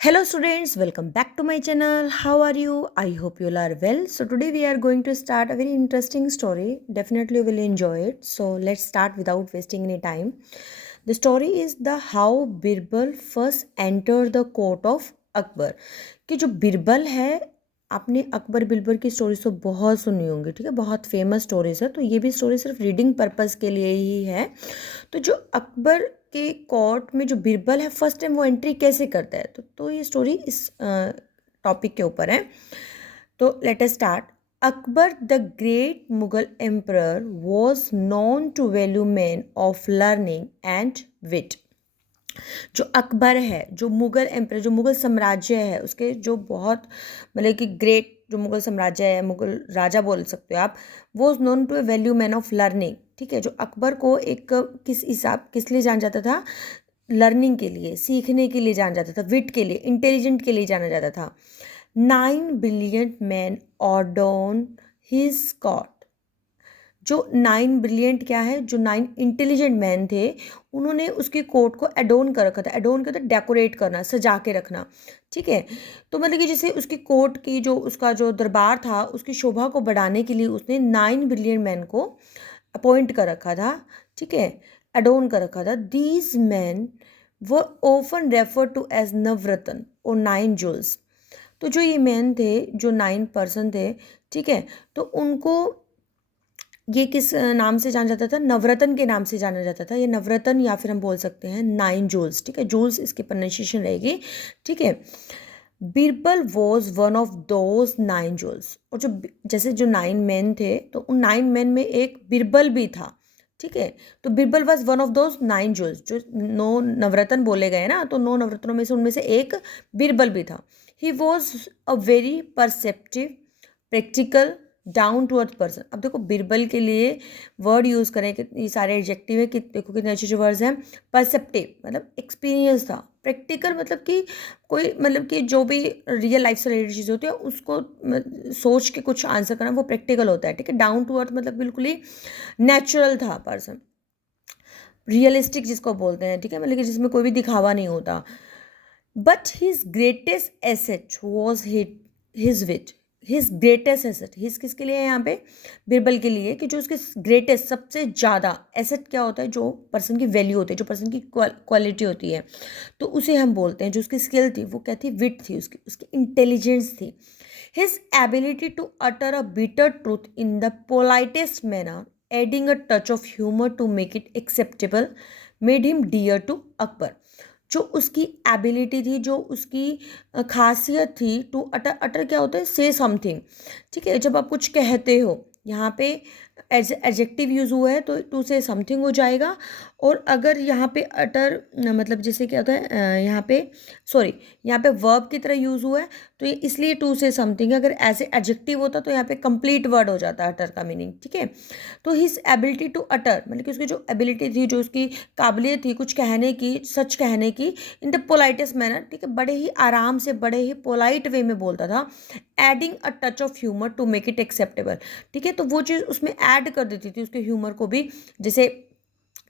Hello students, welcome back to my channel. How are you? I hope you all are well. So today we are going to start a very interesting story. Definitely you will enjoy it. So let's start without wasting any time. The story is the how Birbal first entered the court of Akbar. कि जो बिरबल है आपने अकबर बिरबल की stories तो बहुत सुनी होंगी, ठीक है, बहुत फेमस स्टोरीज है। तो ये भी स्टोरी सिर्फ रीडिंग पर्पस के लिए ही है। तो जो अकबर के कोर्ट में जो बिरबल है फर्स्ट टाइम वो एंट्री कैसे करता है, तो ये स्टोरी इस टॉपिक के ऊपर है। तो let us start. Akbar the great Mughal emperor was known to value man of learning and wit. जो अकबर है, जो मुगल एम्पर, जो मुगल साम्राज्य है, उसके जो बहुत मतलब कि ग्रेट जो मुगल साम्राज्य है, मुगल राजा बोल सकते हो आप, वो known to a value man of learning. ठीक है, जो अकबर को एक किस लिए जाना जाता था, लर्निंग के लिए, सीखने के लिए जाना जाता था, विट के लिए, इंटेलिजेंट के लिए जाना जाता था। 9 ब्रिलियंट मैन ऑर्डोन हिज कॉट। जो 9 ब्रिलियंट क्या है, जो 9 इंटेलिजेंट मैन थे, उन्होंने उसकी कोर्ट को एडोन कर रखा था। एडोन कहते डेकोरेट करना, सजा के रखना। ठीक है, तो मतलब कि जैसे उसकी कोर्ट की जो उसका जो दरबार था, उसकी शोभा को बढ़ाने के लिए उसने 9 ब्रिलियंट मैन को अपॉइंट कर रखा था। ठीक है, एडोन कर रखा था। दीज मैन वो ऑफन रेफर टू एज नवरत्न और 9 जूल्स। तो जो ये मैन थे, जो 9 पर्सन थे, ठीक है, तो उनको ये किस नाम से जाना जाता था, नवरत्न के नाम से जाना जाता था। ये नवरत्न या फिर हम बोल सकते हैं 9 जूल्स। ठीक है, जूल्स इसकी प्रोनाउंसिएशन रहेगी। ठीक है, Birbal was one of those 9 jewels. और जो जैसे जो 9 मैन थे, तो उन 9 मैन में एक बीरबल भी था। ठीक है, तो Birbal was one of those 9 jewels. जो 9 नवरत्न बोले गए ना, तो 9 नवरत्नों में से उनमें से एक बीरबल भी था। He was a very perceptive, practical, down to earth person. अब देखो बिरबल के लिए वर्ड यूज़ करें कि ये सारे एडजेक्टिव है, कि देखो कितने अच्छे अच्छे वर्ड्स हैं। परसेप्टिव मतलब एक्सपीरियंस था। प्रैक्टिकल मतलब कि कोई मतलब कि जो भी रियल लाइफ से रिलेटेड चीज़ होती है उसको सोच के कुछ आंसर करना, वो प्रैक्टिकल होता है। ठीक है, डाउन टू अर्थ मतलब बिल्कुल ही नेचुरल था पर्सन, रियलिस्टिक जिसको बोलते हैं। ठीक है, मतलब कि जिसमें कोई भी दिखावा नहीं होता। But his greatest asset was his wit. His greatest asset, his किसके लिए है यहाँ पे, बिरबल के लिए, कि जो उसके ग्रेटेस्ट सबसे ज़्यादा एसेट क्या होता है, जो पर्सन की वैल्यू होती है, जो पर्सन की क्वालिटी होती है, तो उसे हम बोलते हैं। जो उसकी स्किल थी वो क्या थी, विट थी, उसकी उसकी इंटेलिजेंस थी। His ability to utter a bitter truth in the politest manner, adding a touch of humour to make it acceptable, made him dear to Akbar. जो उसकी एबिलिटी थी, जो उसकी खासियत थी, टू अटर, अटर क्या होता है, से समथिंग। ठीक है, जब आप कुछ कहते हो, यहाँ पे एडजेक्टिव यूज़ हुआ है तो टू से समथिंग हो जाएगा। और अगर यहाँ पे अटर मतलब जैसे क्या होता है, यहाँ पे सॉरी, यहाँ पे वर्ब की तरह यूज़ हुआ है, तो ये इसलिए टू से समथिंग। अगर ऐसे एडजेक्टिव होता तो यहाँ पे कंप्लीट वर्ड हो जाता है अटर का मीनिंग। ठीक है, तो हिज एबिलिटी टू अटर मतलब कि उसकी जो एबिलिटी थी, जो उसकी काबिलियत थी कुछ कहने की, सच कहने की, इन द पोलाइटेस्ट मैनर। ठीक है, बड़े ही आराम से, बड़े ही पोलाइट वे में बोलता था। Adding a touch of humour to make it acceptable. ठीक है, तो वो चीज़ उसमें ऐड कर देती थी उसके ह्यूमर को भी। जैसे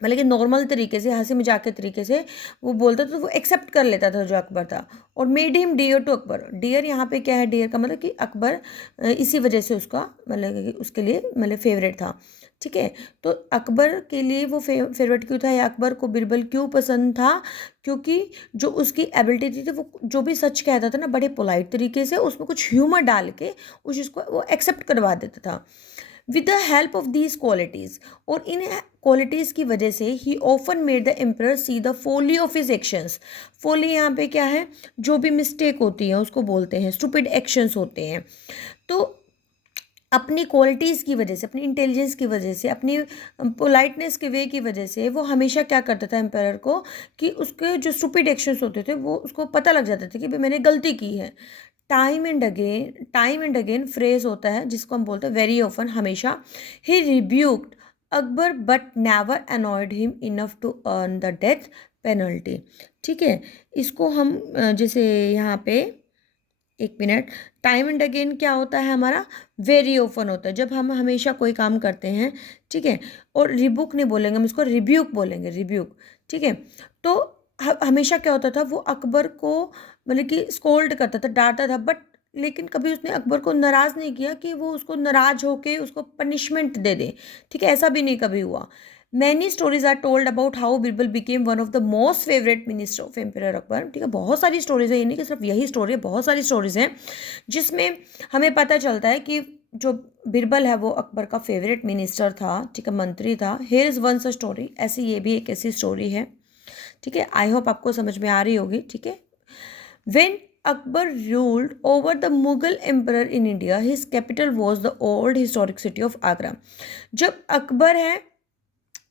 मतलब कि नॉर्मल तरीके से, हंसी मजाक के तरीके से वो बोलता था, तो वो एक्सेप्ट कर लेता था जो अकबर था। और made him dear to Akbar. Dear यहाँ पे क्या है, डियर का मतलब कि अकबर इसी वजह से उसका मतलब कि उसके लिए मतलब फेवरेट था। ठीक है, तो अकबर के लिए वो फेवरेट क्यों था, या अकबर को बिरबल क्यों पसंद था, क्योंकि जो उसकी एबिलिटी थी वो जो भी सच कहता था ना, बड़े पोलाइट तरीके से उसमें कुछ ह्यूमर डाल के उस चीज़ को वो एक्सेप्ट करवा देता था। With the help of these qualities, और इन क्वालिटीज़ की वजह से ही often made the emperor see the folly of his actions. Folly यहाँ पे क्या है, जो भी मिस्टेक होती है उसको बोलते हैं, स्टूपिड एक्शंस होते हैं। तो अपनी क्वालिटीज़ की वजह से, अपनी इंटेलिजेंस की वजह से, अपनी पोलाइटनेस के वे की वजह से वो हमेशा क्या करता था एम्पायर को, कि उसके जो स्टूपिड एक्शंस होते थे वो उसको पता लग जाता था कि भाई मैंने गलती की है। टाइम एंड अगेन फ्रेज होता है जिसको हम बोलते हैं वेरी ऑफन, हमेशा। He rebuked Akbar but never annoyed him enough to earn the death penalty. ठीक है, इसको हम जैसे यहाँ पे एक मिनट, टाइम एंड अगेन क्या होता है हमारा, वेरी ऑफन होता है, जब हम हमेशा कोई काम करते हैं। ठीक है, और रिबुक नहीं बोलेंगे हम, इसको रिब्यूक बोलेंगे, रिब्यूक। ठीक है, तो हमेशा क्या होता था, वो अकबर को मतलब कि स्कोल्ड करता था, डांटता था, बट लेकिन कभी उसने अकबर को नाराज़ नहीं किया कि वो उसको नाराज़ होके उसको पनिशमेंट दे दे। ठीक है, ऐसा भी नहीं कभी हुआ। Many stories are told about how Birbal became one of the most favourite minister of emperor Akbar. ठीक है, बहुत सारी स्टोरीज है, ये नहीं कि सिर्फ यही स्टोरी है, बहुत सारी स्टोरीज हैं जिसमें हमें पता चलता है कि जो बिरबल है वो अकबर का फेवरेट मिनिस्टर था। ठीक है, मंत्री था। Here is one such story, ऐसी ये भी एक ऐसी स्टोरी है। ठीक है, आई होप आपको समझ में आ रही होगी। ठीक है, when Akbar ruled over the Mughal emperor in India, his capital was the old historic city of Agra. जब अकबर है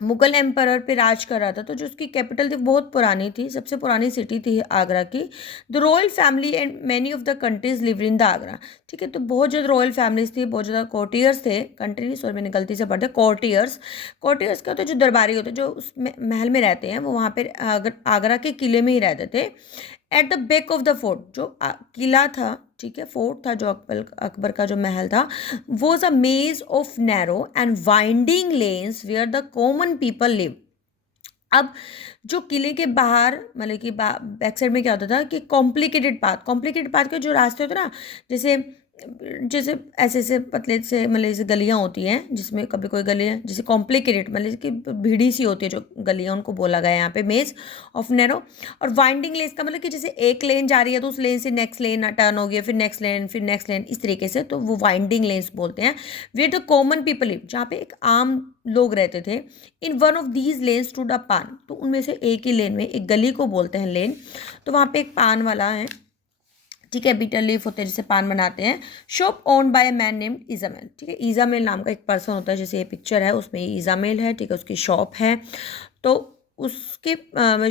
मुगल एम्परर पे राज कर रहा था, तो जो उसकी कैपिटल थी बहुत पुरानी थी, सबसे पुरानी सिटी थी आगरा की। The royal family and many of the countries live in the Agra. ठीक है, तो बहुत ज़्यादा रॉयल फैमिलीज थी, बहुत ज़्यादा कोर्टियर्स थे। कंट्री नहीं, सॉरी मैंने गलती से पढ़ दिया, कोर्टियर्स। कोर्टियर्स क्या होता है, जो दरबारी होते हैं, जो उस महल में रहते हैं, वो वहाँ पे आगरा के किले में ही रहते थे। At the back of the fort, जो किला था, ठीक है, फोर्ट था, जो अकबर का जो महल था, was a maze of narrow and winding lanes where the common people live. अब जो किले के बाहर मतलब कि बैक साइड में क्या होता था कि कॉम्प्लिकेटेड पाथ के जो रास्ते होते ना, जैसे जैसे ऐसे ऐसे पतले से मतलब जैसे गलियाँ होती हैं, जिसमें कभी कोई गली जैसे कॉम्प्लिकेटेड मतलब कि भीड़ी सी होती है जो गलियाँ, उनको बोला गया है यहाँ पे मेज ऑफ नैरो। और वाइंडिंग लेन्स का मतलब कि जैसे एक लेन जा रही है तो उस लेन से नेक्स्ट लेन टर्न हो गया, फिर नेक्स्ट लेन, फिर नेक्स्ट लेन, इस तरीके से, तो वो वाइंडिंग लेन्स बोलते हैं। Where the common people live, जहाँ पे एक आम लोग रहते थे। In one of these lanes to the paan, तो उनमें से एक ही लेन में, एक गली को बोलते हैं लेन, तो वहाँ पे एक पान वाला है। ठीक है, बीटर लीफ होते हैं जिससे पान बनाते हैं। Shop owned by a man named Ismail. ठीक है, इजामेल नाम का एक पर्सन होता है, जैसे ये पिक्चर है उसमें इजामेल है। ठीक है, उसकी शॉप है, तो उसके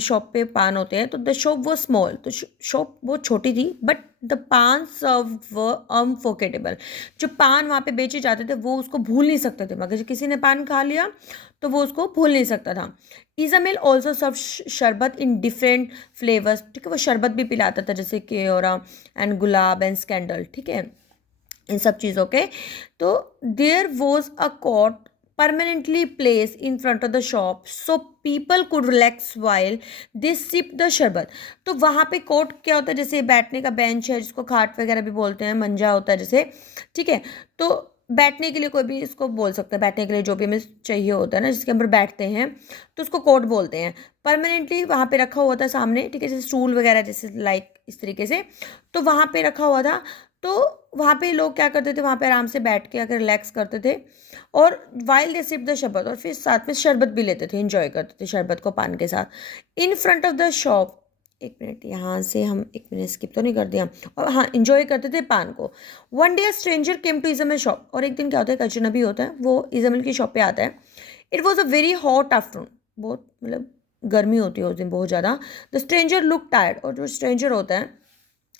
शॉप पे पान होते हैं। तो द शॉप वो स्मॉल, तो शॉप बहुत छोटी थी, बट द पान सर्व व अनफॉरगेटेबल। जो पान वहाँ पे बेचे जाते थे वो उसको भूल नहीं सकते थे, मगर किसी ने पान खा लिया तो वो उसको भूल नहीं सकता था। इजामेल ऑल्सो सर्व शरबत इन डिफरेंट फ्लेवर्स। ठीक है, वो शरबत भी पिलाता था, जैसे keora and gulab and scandal. ठीक है, इन सब चीज़ों के। तो there was a cot permanently placed in front of the shop so people could relax while they sip the शरबत। तो वहाँ पे कोट क्या होता है, जैसे बैठने का बेंच है, जिसको खाट वगैरह भी बोलते हैं, मंजा होता है जैसे। ठीक है, तो बैठने के लिए कोई भी इसको बोल सकता है, बैठने के लिए जो भी हमें चाहिए होता है ना, जिसके ऊपर बैठते हैं, तो उसको कोट बोलते हैं। परमानेंटली वहाँ पे रखा हुआ था सामने, ठीक है, जैसे स्टूल वगैरह, जैसे लाइक इस तरीके से, तो वहाँ पे रखा हुआ था। तो वहाँ पे लोग क्या करते थे, वहाँ पे आराम से बैठ के अगर रिलैक्स करते थे, और वाइल दे सिप द शरबत, और फिर साथ में शरबत भी लेते थे, इंजॉय करते थे शरबत को पान के साथ। इन फ्रंट ऑफ द शॉप, एक मिनट यहाँ से हम एक मिनट स्किप तो नहीं कर दिया, और हाँ, इंजॉय करते थे पान को। One day a stranger came to Ismail shop, और एक दिन क्या होता है, एक अजनबी होता है, वो इजमल की शॉप पे आता है। It was a very hot afternoon, बहुत मतलब गर्मी होती है उस दिन बहुत ज़्यादा। द स्ट्रेंजर लुक टायर्ड, और जो स्ट्रेंजर होता है,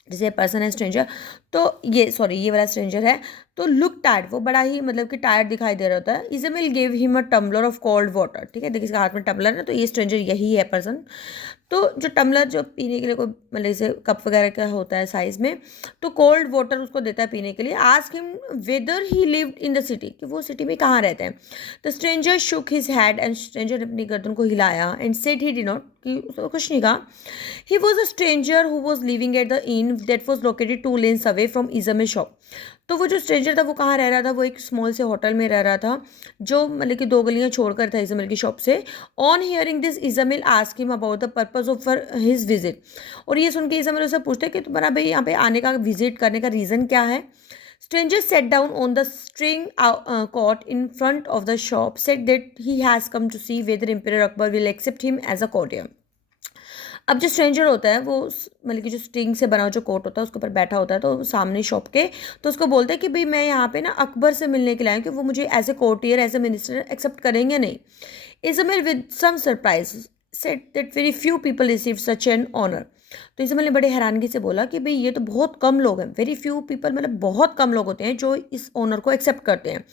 जैसे पर्सन है स्ट्रेंजर, तो ये सॉरी ये वाला स्ट्रेंजर है, तो लुक टायर्ड, वो बड़ा ही मतलब कि टायर्ड दिखाई दे रहा होता है। Ismail gave him a tumbler of cold water. ठीक है, देखिए इसके हाथ में टम्बलर है, तो ये स्ट्रेंजर यही है पर्सन। तो जो टम्बलर जो पीने के लिए कोई मतलब जैसे कप वगैरह का होता है साइज में, तो कोल्ड वाटर उसको देता है पीने के लिए। Ask him whether he lived in the city, कि वो सिटी में कहाँ रहते हैं। The stranger shook his head, and stranger ने अपनी गर्दन को हिलाया, and said he did not, कि उसको कुछ नहीं कहा। He was a stranger who was living at the inn that was located 2 lanes away from Ismail shop. तो वो जो स्ट्रेंजर था वो कहाँ रह रहा था, वो एक स्मॉल से होटल में रह रहा था, जो मतलब कि 2 गलियाँ छोड़कर था इजमेल की शॉप से। On hearing this Ismail ask him about the purpose of his visit, और ये सुन के इजमेल उससे पूछते कि तुम्हारा भाई यहाँ पे आने का, विजिट करने का रीज़न क्या है। Stranger set down on the string cot in front of the shop, said that he has come to see whether Emperor Akbar will accept him as a courtier। अब जो स्ट्रेंजर होता है वो मतलब कि जो स्ट्रिंग से बना जो कोट होता है उसके ऊपर बैठा होता है, तो सामने शॉप के, तो उसको बोलता है कि भाई मैं यहाँ पे ना अकबर से मिलने के लिए आया, कि वो मुझे as a courtier, as a minister accept करेंगे नहीं। Ismail with some surprise said that very few people receive such an honour. तो इज़ाबेल ने बड़े हैरानगी से बोला कि भाई ये तो बहुत कम लोग हैं, वेरी फ्यू पीपल, मतलब बहुत कम लोग होते हैं जो इस ऑनर को एक्सेप्ट करते हैं।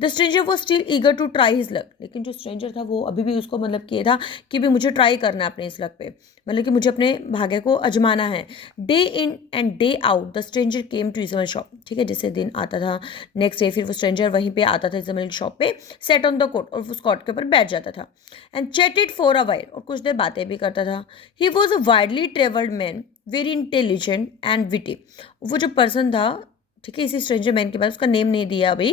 The stranger was still eager to try his luck, लेकिन जो स्ट्रेंजर था वो अभी भी उसको मतलब किया था कि भी मुझे ट्राई करना है अपने इस लक पे, मतलब कि मुझे अपने भाग्य को आजमाना है। Day in and day out the stranger came to Isabel shop, ठीक है, जैसे दिन आता था नेक्स्ट डे फिर वो स्ट्रेंजर वहीं पे आता था इज़ाबेल की शॉप पे, सेट ऑन द कोट, और उस कोट के ऊपर बैठ जाता था, and chatted for a while, और कुछ देर बातें भी करता था। He was a widely travelled man, very intelligent and witty. वो जो पर्सन था, ठीक है, इसी स्ट्रेंजर मैन के पास, उसका नेम नहीं दिया अभी,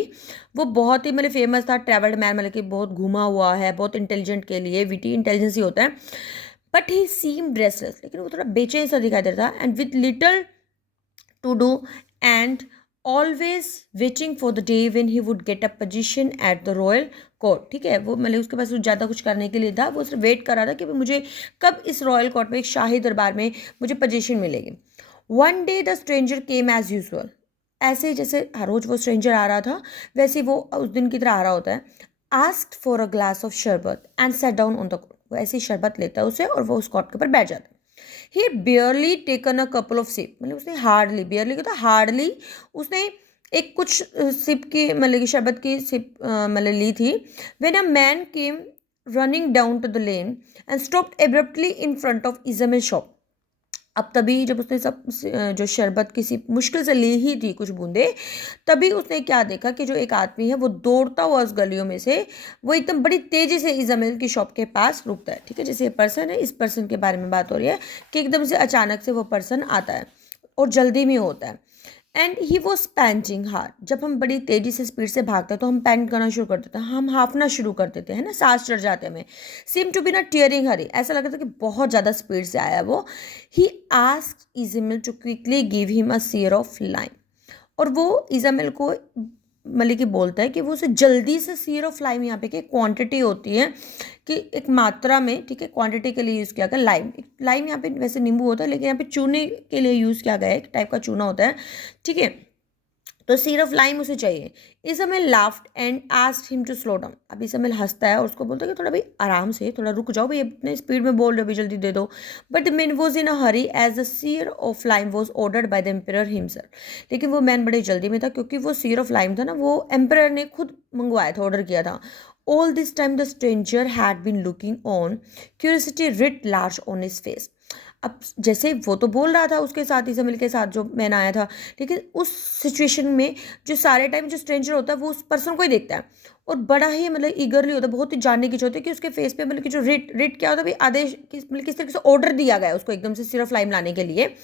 वो बहुत ही मतलब फेमस था, ट्रेवल्ड मैन, मतलब कि बहुत घूमा हुआ है, बहुत इंटेलिजेंट के लिए विटी इंटेलिजेंस ही होता है। बट ही सीम रेस्टलेस, लेकिन वो थोड़ा बेचैन सा दिखाई देता था, and with little to do and always waiting for the day when he would get a position at the royal court, ठीक है, वो मतलब उसके पास ज़्यादा कुछ करने के लिए था, वो सिर्फ वेट कर रहा था कि मुझे कब इस रॉयल कोर्ट में, एक शाही दरबार में मुझे पोजीशन मिलेगी। One day the stranger came as usual, ऐसे ही जैसे हर रोज वो स्ट्रेंजर आ रहा था वैसे ही वो उस दिन की तरह आ रहा होता है। Asked for a glass of sherbet and set down on the court, वो ऐसे ही शरबत लेता है उसे और वो उस कोर्ट के ऊपर बैठ जाता है। He barely taken a couple of sip, मतलब उसने हार्डली, बियरली क्या था, हार्डली उसने एक कुछ सिप की, मतलब कि शरबत की सिप मतलब ली थी। When a man came running down to the lane and stopped abruptly in front of Isabel shop. अब तभी जब उसने सब जो शरबत किसी मुश्किल से ली ही थी कुछ बूंदे, तभी उसने क्या देखा कि जो एक आदमी है वो दौड़ता हुआ उस गलियों में से, वो एकदम बड़ी तेजी से इज़ाबेल की शॉप के पास रुकता है, ठीक है, जैसे ये पर्सन है, इस पर्सन के बारे में बात हो रही है कि एकदम से अचानक से वो पर्सन आता है और जल्दी में होता है। And he was painting hard, जब हम बड़ी तेजी से स्पीड से भागते हैं तो हम पैंट करना शुरू कर देते हैं, हम हाफना शुरू कर देते हैं ना, सांस चढ़ जाते हैं हमें। सीम टू बी ना टीयरिंग हरी, ऐसा लग रहा था कि बहुत ज़्यादा स्पीड से आया वो। He asked Isabel to quickly give him a seer of lime, और वो इज़ाबेल को मतलब कि बोलता है कि वो उसे जल्दी से सीयर ऑफ लाइम, यहाँ पे की क्वांटिटी होती है कि एक मात्रा में, ठीक है, क्वांटिटी के लिए यूज़ किया गया लाइम, लाइम यहाँ पे वैसे नींबू होता है लेकिन यहाँ पे चूने के लिए यूज़ किया गया है, एक टाइप का चूना होता है, ठीक है, तो सिर्फ लाइम उसे चाहिए। Isabel laughed and asked him to slow down, अब इज़ाबेल हंसता है और उसको बोलता है कि थोड़ा भाई आराम से, थोड़ा रुक जाओ भाई, अपने स्पीड में बोल रहे हो भाई, जल्दी दे दो। But the man was in a hurry as the seer of lime was ordered by the emperor himself, लेकिन वो मैन बड़े जल्दी में था क्योंकि वो सीयर ऑफ लाइम था ना, वो एम्परर ने खुद मंगवाया था, ऑर्डर किया था। All this time the stranger had been looking on, curiosity writ large on his face. अब जैसे वो तो बोल रहा था उसके साथ, इज़ाबेल के साथ जो मैन आया था, लेकिन उस सिचुएशन में जो सारे टाइम जो स्ट्रेंजर होता है वो उस पर्सन को ही देखता है और बड़ा ही मतलब ईगरली होता है, बहुत ही जानने की चाहते है कि उसके फेस पे मतलब कि जो रेट रेट क्या होता है भाई, आदेश मतलब किस तरीके से ऑर्डर दिया गया है उसको एकदम से सिर्फ लाइम लाने के लिए।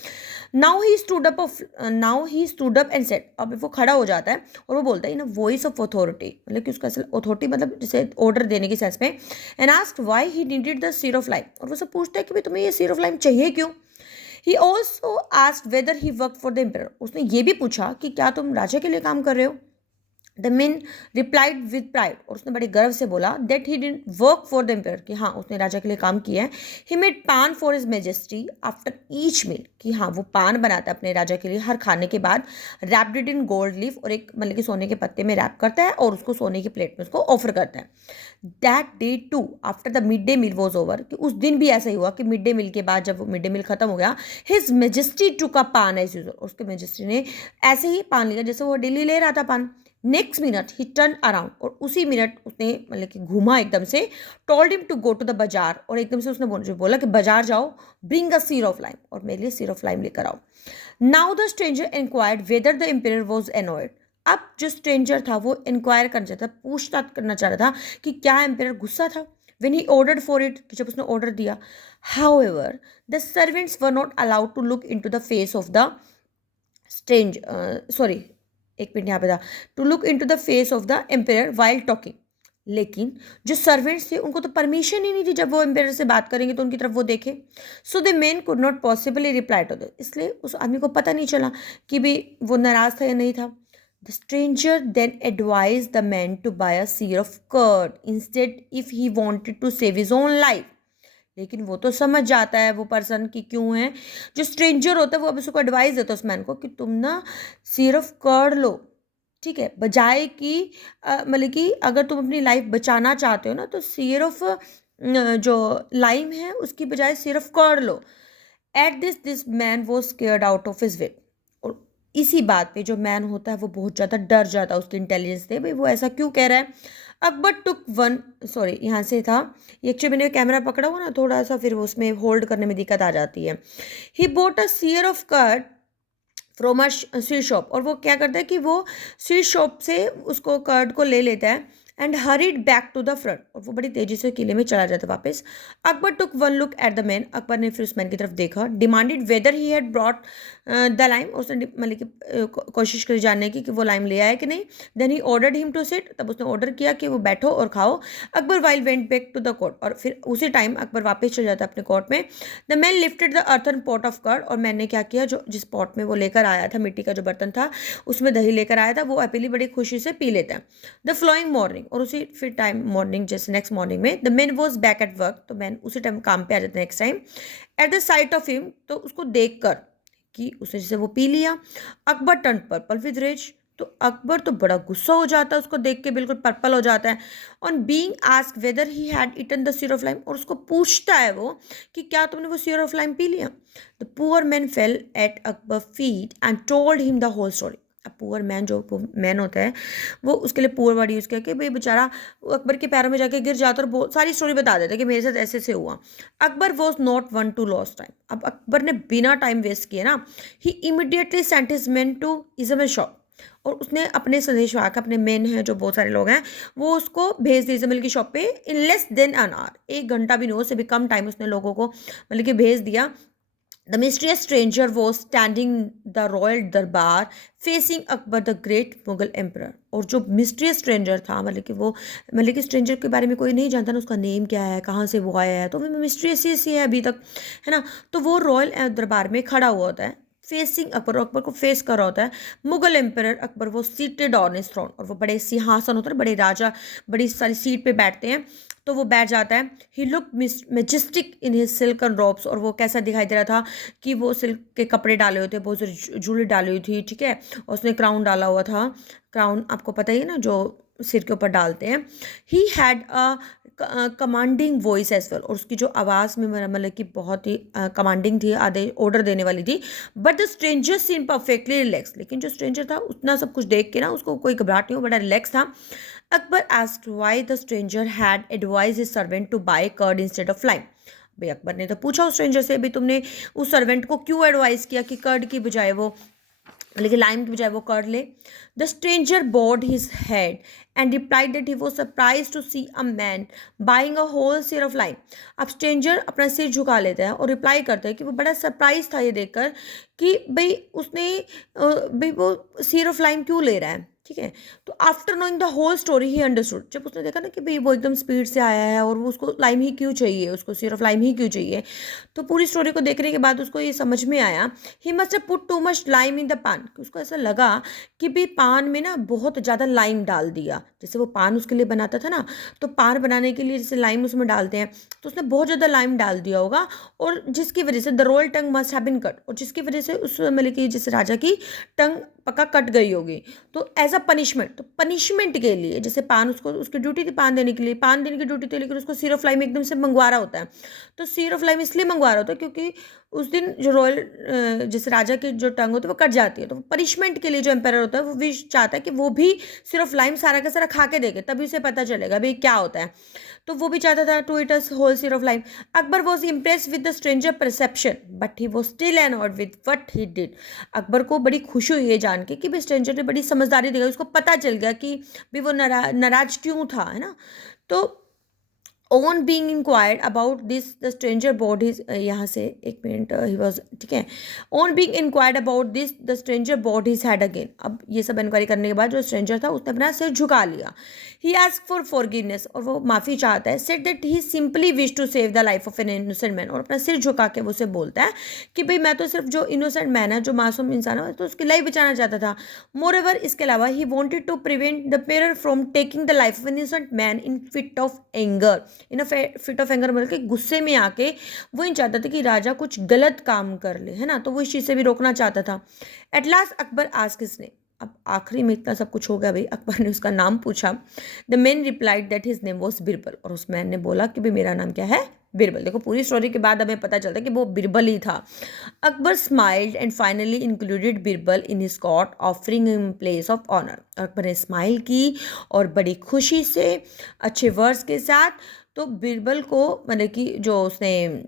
Now he stood up and said, अब वो खड़ा हो जाता है और वो बोलता है इन अ वॉइस ऑफ अथॉरिटी, मतलब कि उसका असल अथॉरिटी मतलब जैसे ऑर्डर देने की सेंस में, and asked why he needed the seer of lime, और वो सब पूछता है कि भाई तुम्हें ये सीर ऑफ लाइम चाहिए क्यों। He also asked weather he work for the emperor, उसने ये भी पूछा कि क्या तुम राजा के लिए काम कर रहे हो। The man replied with pride, और उसने बड़े गर्व से बोला that he didn't work for the emperor, कि हाँ उसने राजा के लिए काम किया है। He made paan for his majesty after each meal, कि हाँ वो पान बनाता है अपने राजा के लिए हर खाने के बाद, wrapped it in gold leaf, और एक मतलब कि सोने के पत्ते में रैप करता है और उसको सोने की प्लेट में उसको ऑफर करता है। That day too after the midday meal was over, कि उस दिन भी ऐसा ही हुआ कि मिड डे मील के बाद जब मिड डे मील खत्म हो गया, हिज मेजेस्टी टुक अ पान एज यूजुअल, उसके मेजेस्टी ने ऐसे ही पान लिया जैसे वो डेली ले रहा था पान। नेक्स्ट मिनट ही टर्न अराउंड, और उसी मिनट उसने मतलब कि घूमा एकदम से, told him to go to the bazaar, और एकदम से उसने बोला कि बाजार जाओ, bring a seer of lime, और मेरे लिए सीर ऑफ लाइम लेकर आओ। Now the stranger inquired whether the emperor was annoyed, अब जो स्ट्रेंजर था वो इंक्वायर करना चाहता था, पूछताछ करना चाह रहा था कि क्या एम्परर गुस्सा था when he ordered for it, कि जब उसने ऑर्डर दिया। however the servants were not allowed to look into the face of the stranger, sorry, एक मिनट यहाँ पे था, to look into the face of the emperor while talking, लेकिन जो सर्वेंट्स थे उनको तो परमिशन ही नहीं थी जब वो एम्पेयर से बात करेंगे तो उनकी तरफ वो देखे। So the man could not possibly reply to the, इसलिए उस आदमी को पता नहीं चला कि भी वो नाराज था या नहीं था। The stranger then advise the man to buy a seer of curd instead if he wanted to save his own life, लेकिन वो तो समझ जाता है वो पर्सन कि क्यों है, जो स्ट्रेंजर होता है वो अब उसको एडवाइस देता है उस मैन को कि तुम ना सिर्फ कर लो, ठीक है, बजाय कि मतलब कि अगर तुम अपनी लाइफ बचाना चाहते हो ना तो सिर्फ जो लाइम है उसकी बजाय सिर्फ कर लो। At this man was scared out of his wit. और इसी बात पे जो मैन होता है वो बहुत ज़्यादा डर जाता है उसके इंटेलिजेंस से, भाई वो ऐसा क्यों कह रहा है। अकबर टुक वन, सॉरी यहाँ से था, ये एक्चुअली मैंने कैमरा पकड़ा हुआ ना थोड़ा सा, फिर वो उसमें होल्ड करने में दिक्कत आ जाती है। He bought a seer of curd from a sweet shop, और वो क्या करता है कि वो स्वीट शॉप से उसको कर्ड को ले लेता है and hurried back to the front, और वो बड़ी तेजी से किले में चला जाता है वापस। Akbar took one look at the man, Akbar ने फिर उस मैन की तरफ देखा, demanded weather he had brought the lime, उसने मतलब कि कोशिश करी जानने की कि वो लाइम ले आया कि नहीं। Then he ordered him to sit, तब उसने ऑर्डर किया कि वो बैठो और खाओ। Akbar while went back to the court, और फिर उसी टाइम अकबर वापस चल जाता है अपने कोर्ट में। The man lifted the earthen pot of curd, और मैंने क्या किया, जो जिस पॉट में वो लेकर आया था, मिट्टी का जो बर्तन था उसमें दही लेकर आया था, वो हैप्पीली बड़ी खुशी से पी लेता है। द फ्लोइंग मॉर्निंग, और उसी फिर टाइम मॉर्निंग जैसे नेक्स्ट मॉर्निंग में the man was back at work, तो मैन उसी टाइम काम पे आ जाता है next time. At the site of him, तो उसको देख कर कि उसने जैसे वो पी लिया, Akbar turn purple with rage, तो अकबर तो बड़ा गुस्सा हो जाता है उसको देख के, बिल्कुल पर्पल हो जाता है। On being ask whether he had eaten the seer of lime, और उसको पूछता है वो कि क्या तुमने वो सीर ऑफ लाइम पी लिया। The poor man fell at Akbar feet and told him the whole story. अब पुअर मैन, जो मैन होता है वो उसके लिए पुअर वर्ड यूज़ किया कि भाई बेचारा वो अकबर के पैरों में जाके गिर जाता और बहुत सारी स्टोरी बता देता कि मेरे साथ ऐसे ऐसे हुआ। Akbar was not one to lose time, अब अकबर ने बिना टाइम वेस्ट किए ना, he immediately sent his men to Ismail shop, और उसने अपने संदेश वाहक, अपने मेन हैं जो बहुत सारे लोग हैं, वो उसको भेज दिए इज़मिल की शॉप पे in less than an hour, 1 घंटा भी नहीं हो, उससे भी कम टाइम उसने लोगों को मतलब कि भेज दिया। The mysterious stranger was standing the royal durbar facing Akbar the great Mughal emperor, और जो मिस्टीरियस स्ट्रेंजर था, मतलब कि वो मतलब कि स्ट्रेंजर के बारे में कोई नहीं जानता ना, उसका नेम क्या है, कहाँ से वो आया है, तो वो मिस्टीरियस ही सी है अभी तक, है ना। तो वो रॉयल दरबार में खड़ा हुआ होता है फेसिंग अकबर, और अकबर को फेस कर रहा होता है मुगल एम्पर अकबर, वो सीटेड ऑन हिज थ्रोन, और वो बड़े सिंहासन होता है, बड़े राजा बड़ी सारी सीट पे बैठते हैं, तो वो बैठ जाता है। He look majestic in his silken robes, और वो कैसा दिखाई दे रहा था कि वो सिल्क के कपड़े डाले हुए थे, बहुत सारी जूलरी डाली हुई थी, ठीक है, और उसने क्राउन डाला हुआ था। क्राउन आपको पता ही है ना, जो सिर के ऊपर डालते हैं। He had a commanding voice as well, और उसकी जो आवाज़ में मतलब कि बहुत ही कमांडिंग थी, आधे ऑर्डर देने वाली थी। But the stranger seen perfectly relax, लेकिन जो स्ट्रेंजर था उतना सब कुछ देख के ना उसको कोई घबराहट नहीं हो, बड़ा रिलैक्स था। Akbar asked why the stranger had advise his servant to buy curd instead of lime. भाई अकबर ने तो पूछा उस स्ट्रेंजर से, भाई तुमने उस सर्वेंट को क्यों एडवाइस किया कि कर्ड की बजाय वो, लेकिन लाइम की बजाय वो कर्ड ले। The stranger bowed his head and replied that he was surprise to see a man buying a whole seer of lime. अब स्ट्रेंजर अपना सिर झुका लेता है और रिप्लाई करता है कि वो बड़ा सरप्राइज था ये देखकर कि भाई उसने भाई वो सीर ऑफ लाइम क्यों ले रहा है, ठीक है। तो after knowing the whole story he understood, जब उसने देखा ना कि भाई वो एकदम स्पीड से आया है और वो उसको लाइम ही क्यों चाहिए, उसको सीर ऑफ लाइम ही क्यों चाहिए, तो पूरी स्टोरी को देखने के बाद उसको ये समझ में आया he must have put too much lime in the पान, उसको ऐसा लगा कि भाई पान में ना बहुत ज़्यादा लाइम डाल दिया, जैसे वो पान उसके लिए बनाता था ना, तो पान बनाने के लिए जैसे लाइम उसमें डालते हैं, तो उसने बहुत ज़्यादा लाइम डाल दिया होगा, और जिसकी वजह से the royal tongue must have been cut, और जिसकी वजह से उस मतलब कि जिस राजा की टंग पक्का कट गई होगी। तो एज अ पनिशमेंट, तो पनिशमेंट के लिए जैसे पान, उसको उसकी ड्यूटी थी पान देने के लिए, पान देने की ड्यूटी थी, लेकिन उसको सीर ऑफ लाइम एकदम से मंगवा रहा होता है। तो सीर ऑफ लाइम इसलिए मंगवा रहा होता है क्योंकि उस दिन जो रॉयल जैसे राजा की जो टंग होती है वो कट जाती है, तो पनिशमेंट के लिए जो एम्पायर होता है वो भी चाहता है कि वो भी सिर्फ लाइम सारा का सारा खा के देखे, तभी उसे पता चलेगा भाई क्या होता है। तो वो भी चाहता था to eat us whole seer of lime. Akbar was impress with the stranger perception but he was still annoyed with what he did. Akbar को बड़ी खुशी हुई है जान के कि भाई स्ट्रेंजर ने बड़ी समझदारी दिखाई, उसको पता चल गया कि भाई वो नाराज क्यों था, है ना। तो on being inquired about this the stranger bowed his, यहाँ से एक मिनट ही वॉज, ठीक है, on being inquired about this the stranger bowed his head again. अब ये सब इंक्वायरी करने के बाद जो स्ट्रेंजर था उसने अपना सिर झुका लिया। ही आस्क फॉर फॉरगिवनेस, और वो माफ़ी चाहता है। Said that he simply wish to save the life of an innocent man, और अपना सिर झुका के वो उसे बोलता है कि भाई मैं तो सिर्फ जो इनोसेंट मैन है, जो मासूम इंसान है, तो उसकी लाइफ बचाना चाहता था। मोर एवर इसके अलावा he wanted to prevent the pair from taking the life of an innocent man in fit of anger. In fit of anger मतलब कि गुस्से में आके वो इन चाहता था कि राजा कुछ गलत काम कर ले, है ना, तो वो इस चीज़ से भी रोकना चाहता था। At last Akbar ask his name, अब आखिरी में इतना सब कुछ हो गया भाई, अकबर ने उसका नाम पूछा। The man replied that his name was Birbal, और उस मैन ने बोला कि भाई मेरा नाम क्या है, बिरबल। देखो पूरी स्टोरी के बाद हमें पता चलता है कि वो बिरबल ही था। Akbar smiled and finally included Birbal in his court, offering him place of honour. Akbar ने स्माइल की और बड़ी खुशी से अच्छे वर्ड्स के साथ तो बिरबल को मतलब कि जो उसने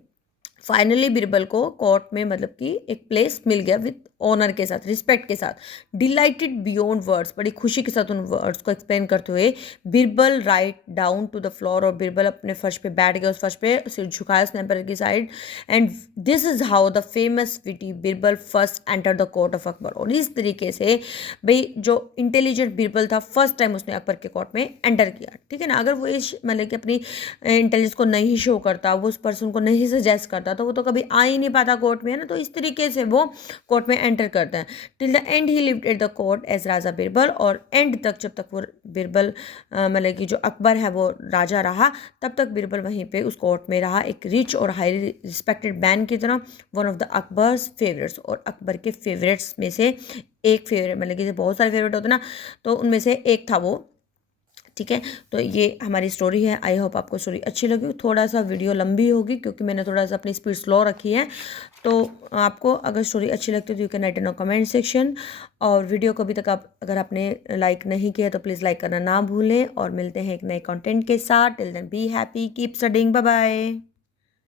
फाइनली बिरबल को कोर्ट में मतलब कि एक प्लेस मिल गया विद ऑनर के साथ, रिस्पेक्ट के साथ। डिलाइटेड बियॉन्ड वर्ड्स, बड़ी खुशी के साथ उन वर्ड्स को एक्सप्लेन करते हुए Birbal right down to the floor, और बिरबल अपने फर्श पे बैठ गया, उस फर्श पे सिर झुकाया उसने एम्पर की side. And this is how the famous witty Birbal first enter the court of Akbar. और इस तरीके से भाई जो इंटेलिजेंट बिरबल था फर्स्ट टाइम उसने अकबर के कोर्ट में एंटर किया, ठीक है ना। अगर वो इस मतलब कि अपनी इंटेलिजेंस को नहीं शो करता, वो उस पर्सन को नहीं सजेस्ट करता, तो वो तो कभी आ ही नहीं पाता कोर्ट में, है ना। तो इस तरीके से वो कोर्ट में एंटर करते हैं। Till the end he lived at the court as Raja Birbal, और एंड तक जब तक वो बिरबल मतलब कि जो अकबर है वो राजा रहा, तब तक बिरबल वहीं पे उस कोर्ट में रहा, एक रिच और हाईली रिस्पेक्टेड मैन की तरह, one of the Akbar's favourites, और अकबर के फेवरेट्स में से एक फेवरेट, मतलब कि बहुत सारे फेवरेट होते ना, तो उनमें से एक था वो, ठीक है। तो ये हमारी स्टोरी है। आई होप आपको स्टोरी अच्छी लगी। थोड़ा सा वीडियो लंबी होगी क्योंकि मैंने थोड़ा सा अपनी स्पीड स्लो रखी है। तो आपको अगर स्टोरी अच्छी लगती है तो you can write in a comment section, और वीडियो को अभी तक आप अगर आपने लाइक नहीं किया तो प्लीज़ लाइक करना ना भूलें, और मिलते हैं एक नए कंटेंट के साथ। Till then be happy, keep studying, bye bye.